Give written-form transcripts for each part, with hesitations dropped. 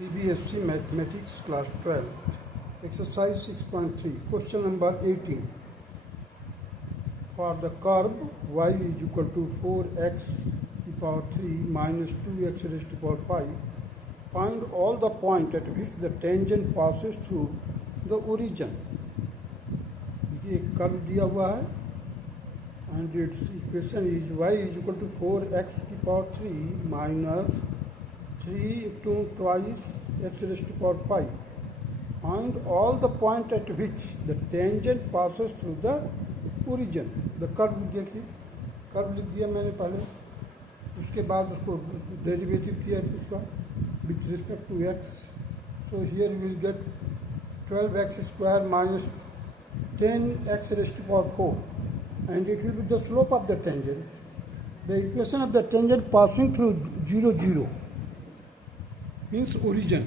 CBSE Mathematics Class 12, Exercise 6.3, Question number 18. For the curve y is equal to 4x to the power 3 minus 2x raised to the power 5, find all the points at which the tangent passes through the origin. देखिए एक curve दिया हुआ है and its equation is y is equal to 4x to the power 3 minus 3 into twice x raised to power 5. Find all the point at which the tangent passes through the origin. The curve देखिए, curve लिख दिया मैंने पहले, उसके बाद उसको derivative किया इसका with respect to x. So here you will get 12x square minus 10x raised to power 4, and it will be the slope of the tangent. The equation of the tangent passing through 0, 0 means origin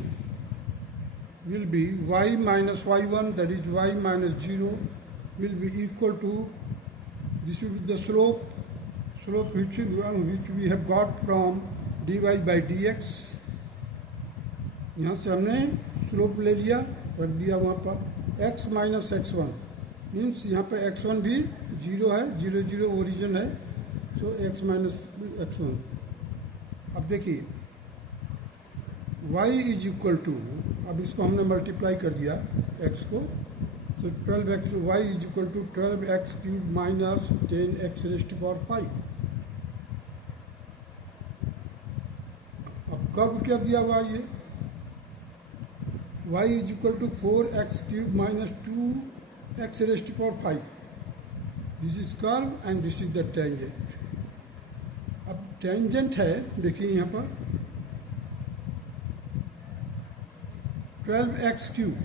will be y minus y1, that is y minus 0, will be equal to, this will be the slope which we have got from dy by dx. यहाँ से हमने slope ले लिया, रख दिया वहाँ पर x minus x1 means यहाँ पे x1 भी 0 है, 0, 0 ओरिजिन है, सो x माइनस x1. अब देखिए y इज इक्वल टू, अब इसको हमने मल्टीप्लाई कर दिया x को, so 12x, y is equal to 12x cube minus 10x raised to power 5. अब कर्व क्या दिया हुआ ये, y is equal to 4x cube minus 2x raised to power 5. This is curve and this is the tangent. अब tangent है, देखिए यहाँ पर 12x क्यूब,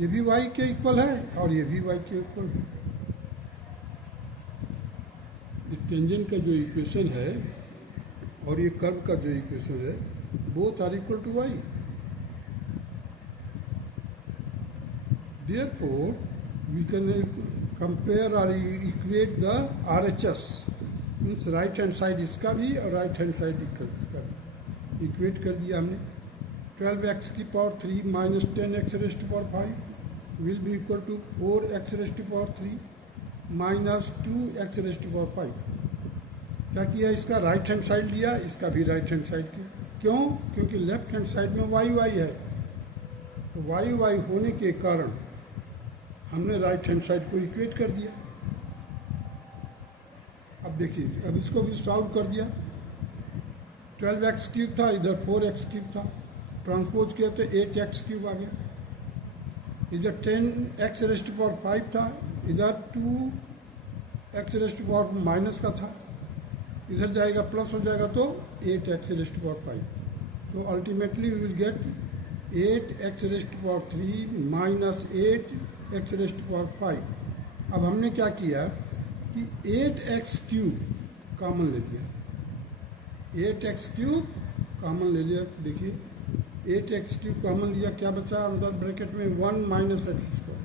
ये भी y के इक्वल है और ये भी y के इक्वल है. टेंजेंट का जो इक्वेशन है और ये कर्व का जो इक्वेशन है, both are equal to y. Therefore, we can compare or equate the RHS, means right hand side इसका भी और right hand side इसका भी इक्वेट कर दिया हमने. 12x की power 3 minus 10x raised to power 5 will be equal to 4x raised to power 3 minus 2x raised to power 5. क्या किया, इसका राइट हैंड साइड लिया, इसका भी राइट हैंड साइड किया. क्यों? क्योंकि लेफ्ट हैंड साइड में y है, तो y होने के कारण हमने राइट हैंड साइड को इक्वेट कर दिया. अब देखिए, अब इसको भी सॉल्व कर दिया. 12x क्यूब था, इधर 4x क्यूब था, ट्रांसपोज किया तो 8x क्यूब आ गया. इधर 10x रेस्ट टू पावर 5 था, इधर 2x raised to power minus का था, इधर जाएगा प्लस हो जाएगा तो 8x रेस्ट टू पावर 5. तो ultimately we will get 8x raised to power 3 minus 8x raised to power 5. अब हमने क्या किया कि 8x क्यूब कॉमन ले लिया, 8x क्यूब कॉमन ले लिया. देखिए 8x क्यूब कॉमन लिया, क्या बचा अंदर ब्रैकेट में 1 माइनस एक्स स्क्वायर.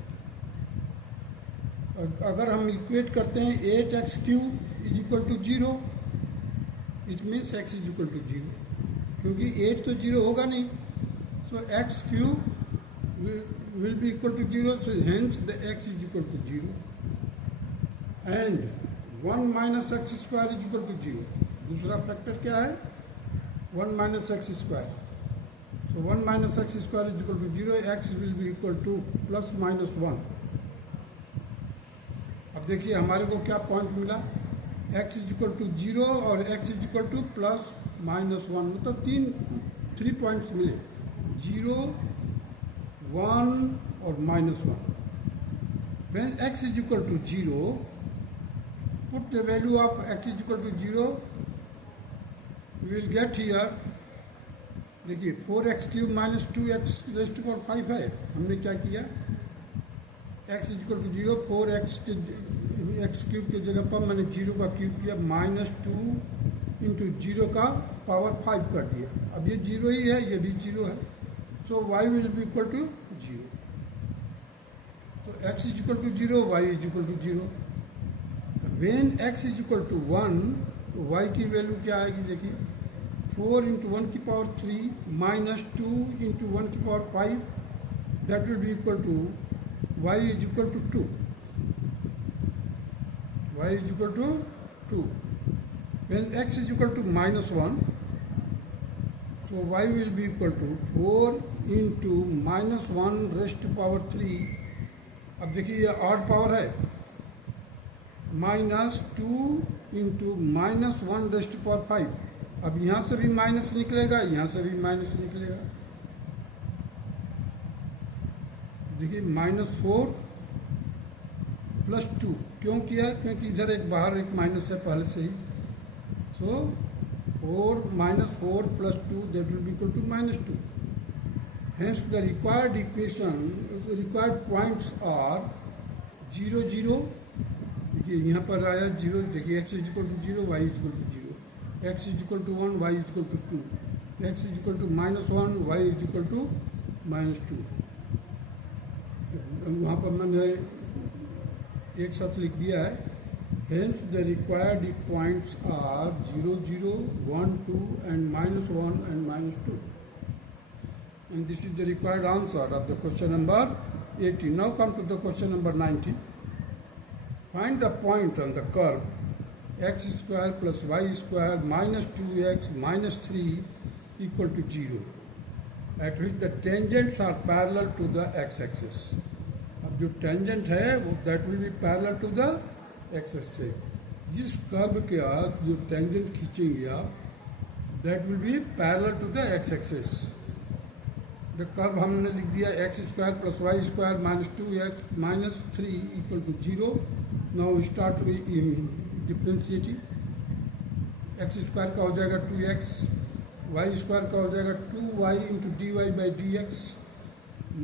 अगर हम इक्वेट करते हैं 8x cube is equal to 0, it means x is equal to 0, क्योंकि 8 तो 0 होगा नहीं. So x cube will be equal to 0, so hence the x is equal to 0 and 1 minus x square is equal to 0. दूसरा factor क्या है, 1 minus x square. So 1 minus x square is equal to 0, x will be equal to plus minus 1. अब देखिए हमारे को क्या point मिला, x is equal to 0 और x is equal to plus minus 1, मतलब 3 पॉइंट्स मिले, 0, 1 और minus 1. When x is equal to 0, put the value of x is equal to 0, we will get here, देखिए 4x cube minus 2x raised to power 5 है. हमने क्या किया, x is equal to 0, 4x के x cube के जगह पर मैंने 0 का क्यूब किया, माइनस 2 इंटू 0 का पावर 5 कर दिया. अब ये 0 ही है, ये भी 0 है, so y will be equal to 0. तो x is equal to 0, y is equal to 0. When x is equal to 1, तो y की वैल्यू क्या आएगी, देखिए 4 into 1 की power 3 minus 2 into 1 की power 5, that will be equal to y is equal to 2. Y is equal to 2. When x is equal to minus 1, so y will be equal to 4 into minus 1 raised to power 3. अब देखिए ये odd power है, minus 2 into minus 1 raised to power 5. अब यहाँ से भी minus निकलेगा, यहाँ से भी माइनस निकलेगा. देखिए -4 + 2 क्यों किया? क्योंकि इधर एक बाहर एक माइनस है पहले से ही. सो 4 -4 + 2 that will be equal to -2. Hence the required equation, the required points are 0, 0. देखिए यहाँ पर आया 0. देखिए x is equal to 0, y is equal to 0. x is equal to 1, y is equal to 2. x is equal to -1, y is equal to -2. वहाँ पर मैंने एक साथ लिख दिया है. Hence the required points are 0, 0, 1, 2 and -1 and -2. And this is the required answer of the question number 18. Now come to the question number 19. Find the point on the curve x square plus y square minus 2x minus 3 equal to 0, at which the tangents are parallel to the x-axis. अब जो tangent है वो that will be parallel to the x-axis. जिस curve के आप जो tangent खींचेंगे आप, that will be parallel to the x-axis. The curve हमने लिख दिया x square plus y square minus 2x minus 3 equal to 0. Now start in differentiating. x square का हो जाएगा 2x, वाई स्क्वायर का हो जाएगा 2y into d Y by D x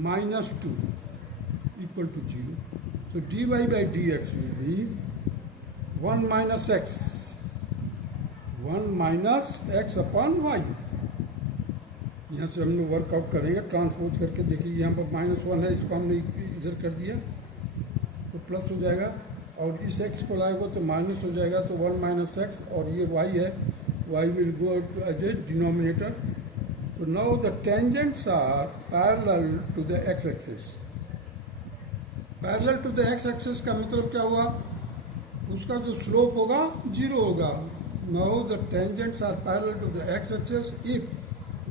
minus 2 equal to 0. So d Y by D x will be 1 minus x, 1 minus x upon y. यहाँ से हम लोग वर्कआउट करेंगे ट्रांसपोज करके. देखिए यहाँ पर -1 है, इसको हमने इधर कर दिया तो प्लस हो जाएगा, और इस x को लाएगा तो माइनस हो जाएगा. तो 1 माइनस एक्स, और ये y है, y will go as a denominator. तो now the tangents are parallel to the x axis. Parallel to the x axis का मतलब क्या हुआ? उसका जो स्लोप होगा 0 होगा. Now the tangents are parallel to the x axis if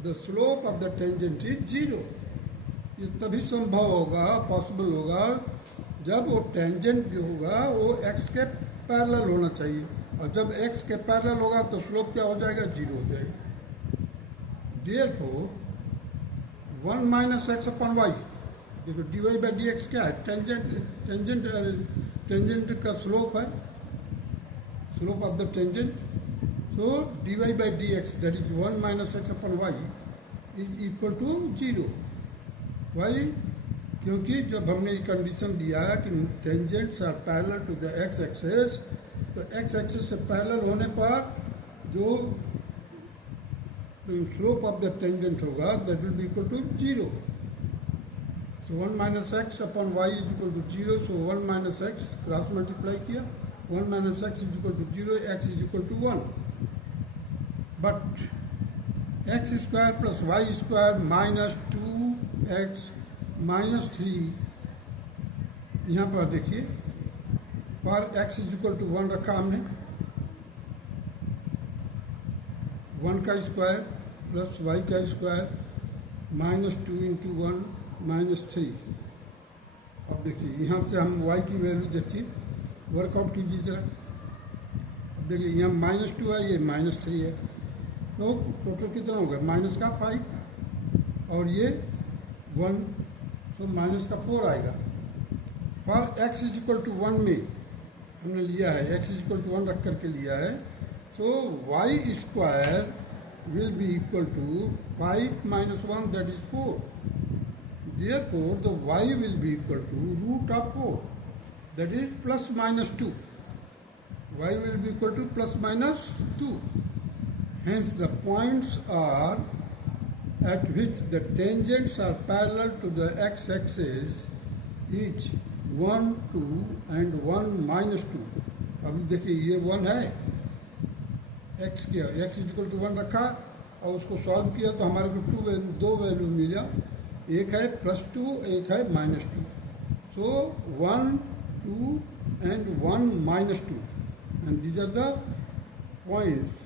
the slope of the tangent is 0. ये तभी संभव होगा, पॉसिबल होगा, जब वो टेंजेंट जो होगा वो x के पैरेलल होना चाहिए, और जब x के पैरेलल होगा तो स्लोप क्या हो जाएगा? 0 हो जाएगा. Therefore 1 minus x upon y. देखो D Y by D X क्या है? टेंजेंट का स्लोप है, slope of the tangent. So dy by dx, that is 1 minus x upon y, is equal to 0. Why? क्योंकि जब हमने कंडीशन दिया है कि tangents are parallel to the x axis, तो x एक्सिस से पैरेलल होने पर जो स्लोप ऑफ द टेंजेंट होगा that will be equal to 0. So 1 minus x upon y is equal to 0. So 1 minus x cross multiply किया, 1 minus x is equal to 0, x is equal to 1. But x square plus y square minus 2x minus 3, यहाँ पर देखिए पर x is equal to 1 रखा हमने. 1 का square plus y का square minus 2 into 1 minus 3. अब देखिए यहाँ से हम y की वैल्यू देखिए, वर्कआउट कीजिए जरा. अब देखिए यहाँ -2 है, ये -3 है, तो टोटल कितना होगा? माइनस का 5 और ये 1, तो माइनस का 4 आएगा. पर x इज इक्वल टू 1 में हमने लिया है, x इज इक्वल टू 1 रख करके लिया है. So y square will be equal to 5 minus 1, that is 4. Therefore the y will be equal to root of 4, that is plus minus 2. Y will be equal to plus minus 2. Hence the points are at which the tangents are parallel to the x-axis is 1, 2 and 1 minus 2. अभी देखिए ये 1 है, x क्या, x is equal to 1 रखा, और उसको solve किया तो हमारे को दो वैल्यू मिला, एक है +2, एक है -2. सो 1, 2 and 1 -2, and these are the points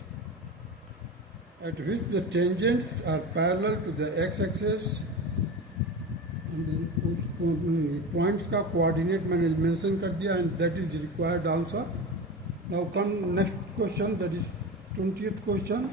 at which the tangents are parallel to the x-axis. Points का कोऑर्डिनेट मैंने मेंशन कर दिया, and that is required answer. Now come next question, that is 20th question.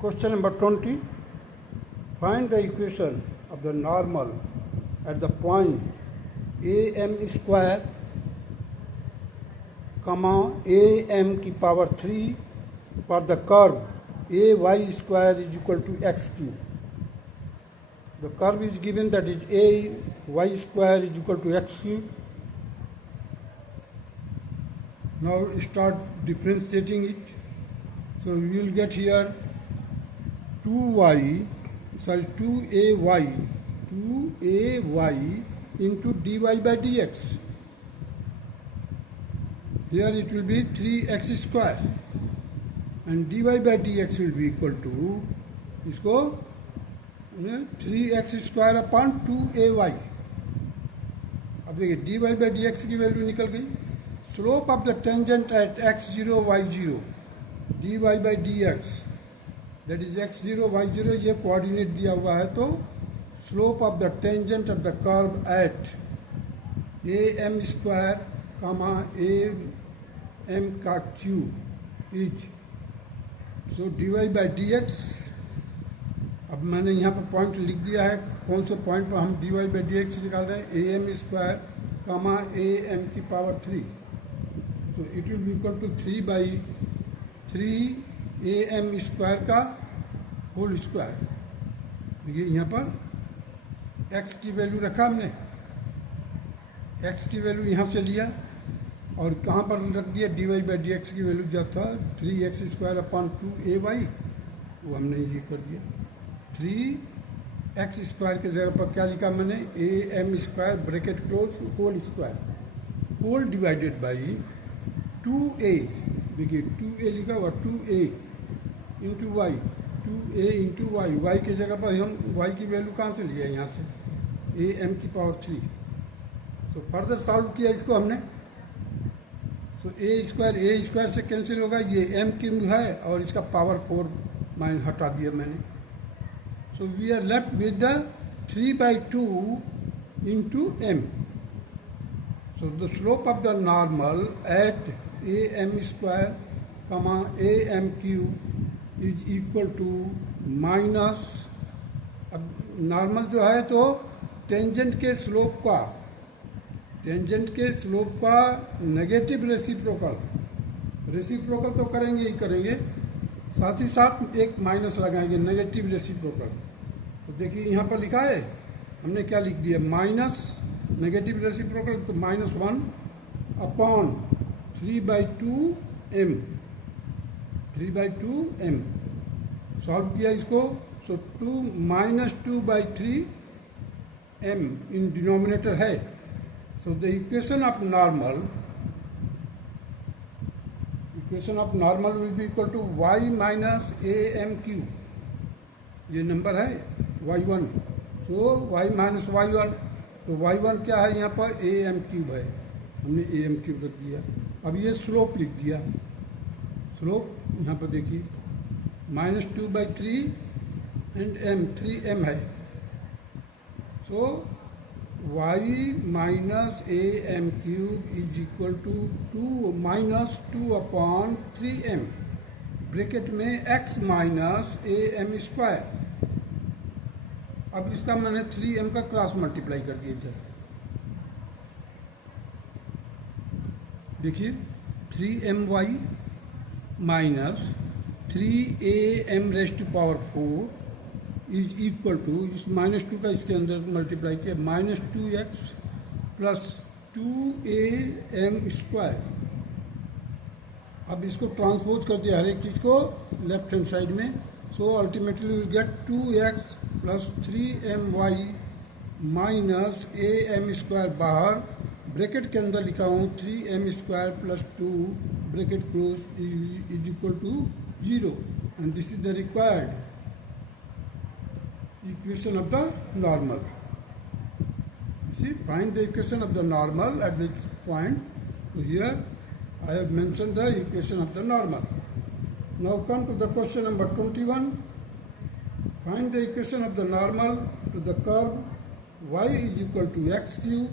Question number 20. Find the equation of the normal at the point am square, am की power 3 for the curve ay square is equal to x cube. The curve is given, that is ay square is equal to x cube. Now start differentiating it. So we will get here 2ay into dy by dx. Here it will be 3x square, and dy by dx will be equal to इसको 3x square upon 2ay. अब देखिए dy by dx की value निकल गई. Slope of the tangent at x0 y0 dy by dx, that is x0 y0, ये coordinate दिया हुआ है. तो slope of the tangent of the curve at am square am का cube is, so dy by dx. अब मैंने यहाँ पर पॉइंट लिख दिया है, कौन से पॉइंट पर हम dy by dx निकाल रहे हैं. am स्क्वायर am की power 3, so it will be equal to 3/3 am square का होल स्क्वायर. देखिए यहाँ पर x की वैल्यू रखा हमने, x की वैल्यू यहाँ से लिया और कहाँ पर रख दिया, dy by dx की वैल्यू जो था 3x स्क्वायर अपॉन 2ay, वो हमने ये कर दिया. 3x स्क्वायर की जगह पर क्या लिखा मैंने, am square bracket close whole square whole divided by 2a. देखिए 2a लिखा हुआ, 2a into y, 2a into y. Y की जगह पर हम y की वैल्यू कहाँ से लिया, यहाँ से am की पावर 3. तो फर्दर सॉल्व किया इसको हमने. तो a स्क्वायर से कैंसिल होगा, ये m क्यूब है और इसका पावर 4 माइन हटा दिया मैंने. So we are left with the 3/2 into m. So the slope of the normal at am square am cube is equal to minus. अब नॉर्मल जो है तो टेंजेंट के स्लोप का नेगेटिव रेसिप्रोकल तो करेंगे ही करेंगे, साथ ही साथ एक माइनस लगाएंगे, नेगेटिव रेसिप्रोकल. तो देखिए यहाँ पर लिखा है, हमने क्या लिख दिया, माइनस नेगेटिव रेसिप्रोकल, तो -1 अपॉन 3/2m. सॉल्व किया इसको, सो 2/3 m इन डिनोमिनेटर है. So the equation of normal will be equal to y minus am cube. ये नंबर है y1, तो y माइनस y1, तो y1 क्या है यहाँ पर, am क्यूब है, हमने am क्यूब रख दिया. अब ये स्लोप लिख दिया. स्लोप यहाँ पर देखिए -2/3 एंड m 3m है. So y minus am cube is equal to 2 upon 3m, bracket में x माइनस am स्क्वायर. अब इसका मैंने 3m का क्रॉस मल्टीप्लाई कर दिया इधर. देखिए 3my minus 3am raised to power 4 is equal to, इस -2 का इसके अंदर मल्टीप्लाई किया, -2x प्लस 2am²। अब इसको ट्रांसपोज कर दिया हर एक चीज़ को लेफ्ट हैंड साइड में, so ultimately we get 2x plus 3my minus am² बाहर, ब्रैकेट के अंदर लिखा हूँ 3m² plus 2 bracket close is equal to 0, and this is the required equation of the normal. You see, find the equation of the normal at this point. So here I have mentioned the equation of the normal. Now come to the question number 21. Find the equation of the normal to the curve y is equal to x cube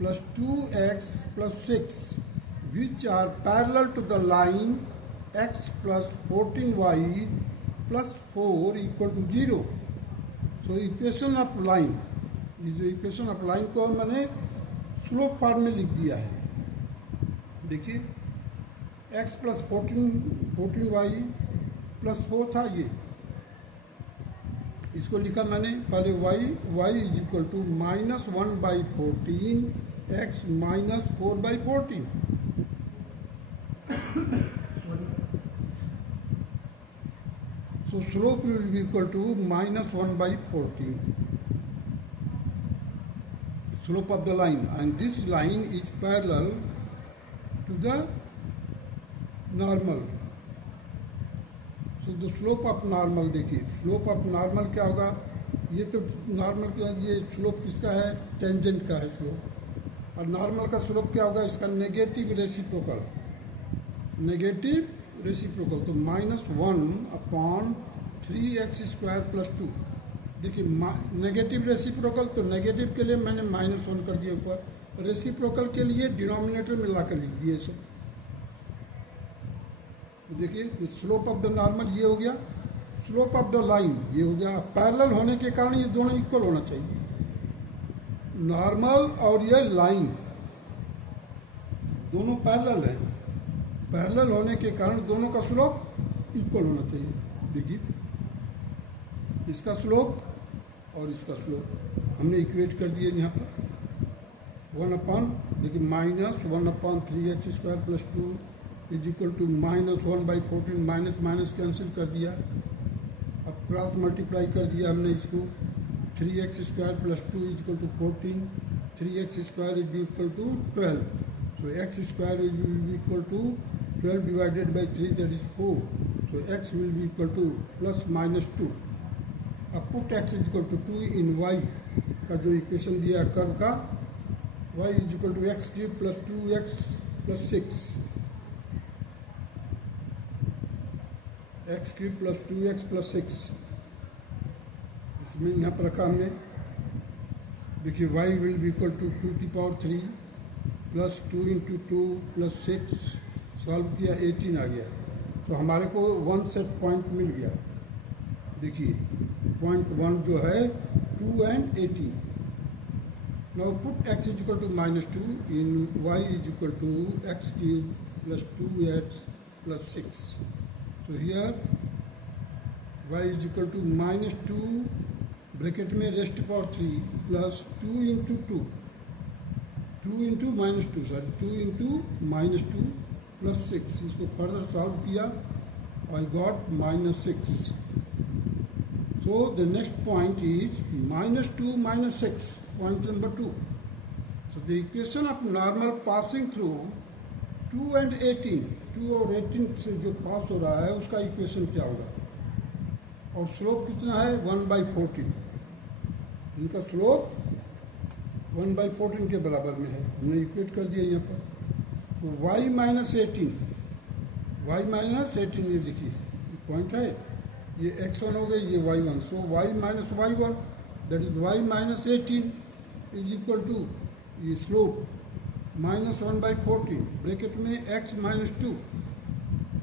plus 2x plus 6, which are parallel to the line x plus 14y plus 4 equal to 0. तो equation of line, ये जो equation of line को मैंने slope form में लिख दिया है। देखिए x प्लस 14y प्लस 4 था, ये इसको लिखा मैंने पहले y is equal to -1/14 x minus 4/14। So slope will be equal to -1/14, slope of the line, and this line is parallel to the normal. So the slope of normal, देखिए slope of normal क्या होगा, ये तो normal का, ये slope किसका है, tangent का है स्लोप, और नॉर्मल का स्लोप क्या होगा, इसका नेगेटिव रेसिप्रोकल, तो -1/3x² प्लस 2। देखिए नेगेटिव रेसिप्रोकल, तो नेगेटिव के लिए मैंने -1 कर दिया ऊपर, रेसिप्रोकल के लिए डिनोमिनेटर में ला कर लिख दिए सब। तो देखिए स्लोप ऑफ द नॉर्मल ये हो गया, स्लोप ऑफ द लाइन ये हो गया। पैरेलल होने के कारण ये दोनों इक्वल होना चाहिए, नॉर्मल और ये लाइन दोनों पैरेलल है, पैरेलल होने के कारण दोनों का स्लोप इक्वल होना चाहिए। देखिए इसका स्लोप और इसका स्लोप हमने इक्वेट कर दिए यहाँ पर, 1/, देखिए -1/3x² plus 2 is equal to -1/14, minus cancel कर दिया, अब क्रॉस मल्टीप्लाई कर दिया हमने इसको, 3x² plus 2 is equal to 14, 3x² is equal to 12, so x² will be equal to 12 divided by 3, that is 4, so x will be equal to plus minus 2। अब put x is equal to 2 in y का जो equation दिया curve का, y is equal to x cube plus 2x plus 6, x cube plus 2x plus 6, इसमें यहाँ पर रखा हमने। देखिए y will be equal to 2 की power 3 plus 2 into 2 plus 6, solve किया 18 आ गया, तो हमारे को 1 सेट पॉइंट मिल गया। देखिए पॉइंट 1 जो है 2 and 18। Now put x is equal to -2 in y is equal to x cube plus 2x plus 6, तो here y is equal to -2 bracket में raised power 3 plus 2 into 2 into -2 plus 6, इसको further solve किया, I got -6। So the next point is -2 -6, point number 2। So the equation of normal passing through 2 and 18, 2 और 18 से जो पास हो रहा है उसका इक्वेशन क्या होगा, और स्लोप कितना है 1/14, इनका स्लोप 1/14 के बराबर में है, हमने इक्वेट कर दिया यहाँ पर। तो y माइनस 18, ये देखिए पॉइंट है, ये x1 हो गई, ये y1, so y minus y1 that is y minus 18 is equal to ये स्लोप -1/14 ब्रैकेट में x माइनस 2।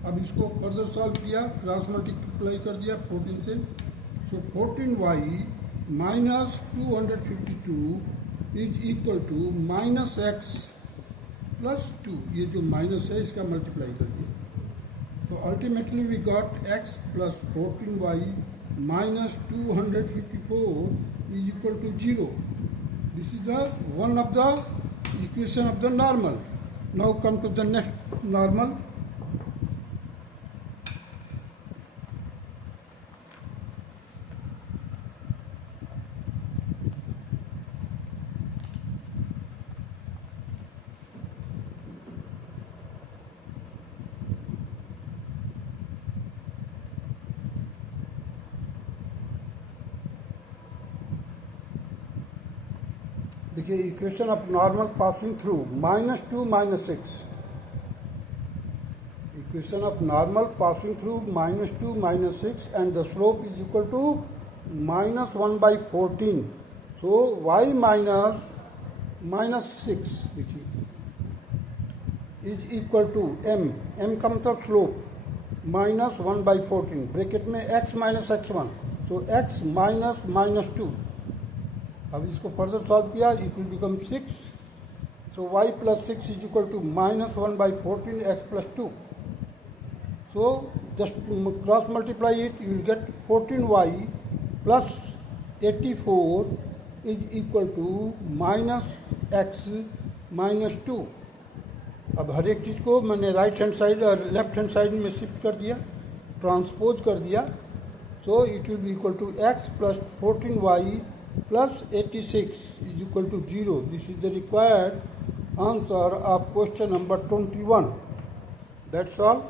अब इसको फर्दर सॉल्व किया, क्रॉस मल्टीप्लाई कर दिया 14 से, so 14y minus 252 is equal to -x plus 2, ये जो माइनस है इसका मल्टीप्लाई कर दिया, तो ultimately we got x plus 14y minus 254 is equal to 0. This is the one of the equation of the normal. Now come to the next normal. देखिए equation of normal passing through -2 -6. Equation of normal passing through -2 -6 and the slope is equal to -1/14. So y minus 6 देखिए is equal to m. m का मतलब slope -1/14 bracket में x minus x1. So x minus -2. अब इसको further solve किया, it will become 6. So y plus 6 is equal to -1/14 x plus 2. So just cross multiply it, you will get 14y plus 84 is equal to -x minus 2. अब हर एक चीज़ को मैंने right hand side और left hand side में shift कर दिया, transpose कर दिया. So it will be equal to x plus 14y plus 86 is equal to 0. This is the required answer of question number 21. That's all.